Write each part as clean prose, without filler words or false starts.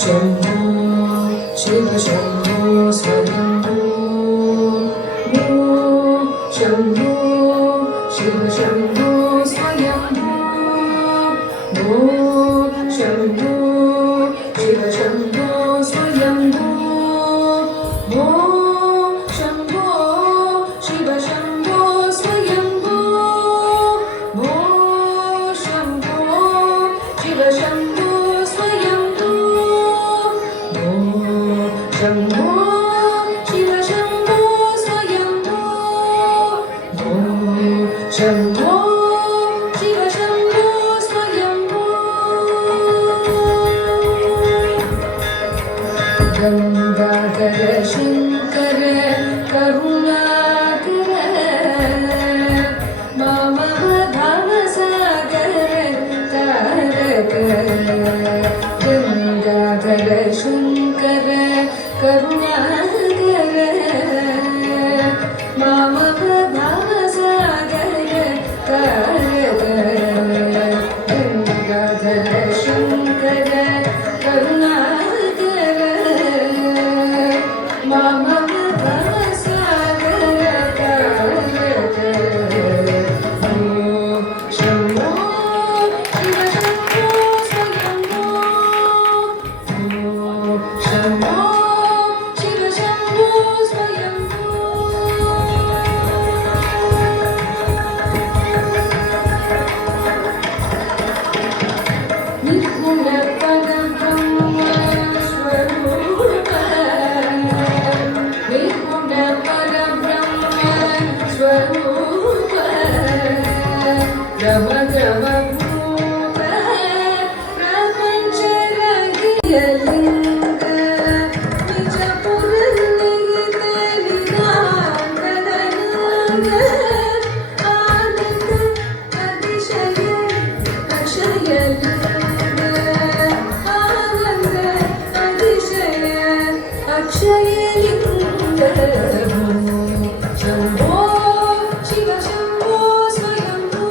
शम्भो शिव शम्भो स्वयम्भो शम्भो शिव शम्भो स्वयम्भो शम्भो शिव शम्भो स्वयम्भो शम्भो शिव शम्भो स्वयम्भो शम्भो शिव शम्भो स्वयम्भो शम्भो शिव शम्भो स्वयम्भो शम्भो शिव शम्भो स्वयम्भो गंगाधर शंकर करुणाकर मामव भव सागर तारक गंगाधर शंकर करुणाकर मामव भव सागर तारक गंगाधर शंकर करुणाकर मामव भव सागर तारक शम्भो शिव शम्भो स्वयम्भो शम्भो शिव शम्भो स्वयम्भो निर्गुण परब्रह्म स्वरूप निर्गुण परब्रह्म स्वरूप रम रम भूप प्रपंच रहियलिंग निज पुर निहित निराकरणांग आनंद अतिशय अक्षयलिंग आनंद अतिशय अक्षयलिंग शम्भो शिव शम्भो स्वयम्भो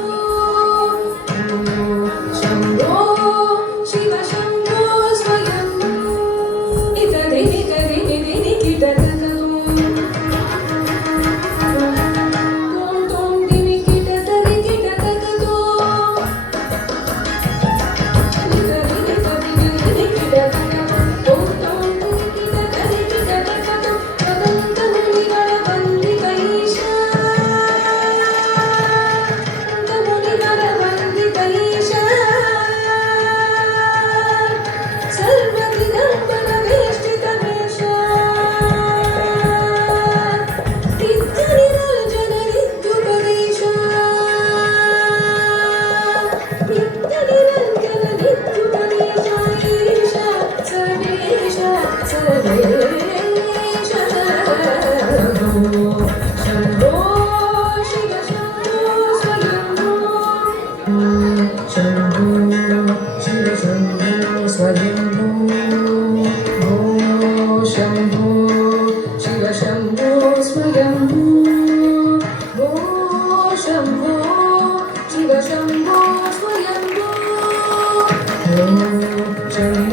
शम्भो शिव शम्भो स्वयम्भो नितरि नितरि निधि किटकतु तों तों दिनि किटतरि किटकतु नितरि नितरि निधि किटकतु तों तों दिनि किटतरि किटकतु तदन्त मुनिगण ವಂದಿತ ಈಶಾ ಮುನಿಗಣ ವಂದಿತ ಈಶಾ ಸರ್ವ ದಿಗಂಬರ ವೇಷ್ಟಿತ ವೇಷ ನಿತ್ಯ ನಿರಂಜನ ನಿತ್ಯುಪದೇಶ ನಿತ್ಯ ನಿರಂಜನ ನಿತ್ಯುಪದೇಶ ಈಶ ಸರ್ವೇಶ ಸರ್ವೇಶ शम्भो शिव शम्भो स्वयम्भो शम्भो शिव शम्भो स्वयम्भो शम्भो शिव शम्भो स्वयम्भो शम्भो शिव शम्भो स्वयम्भो शम्भो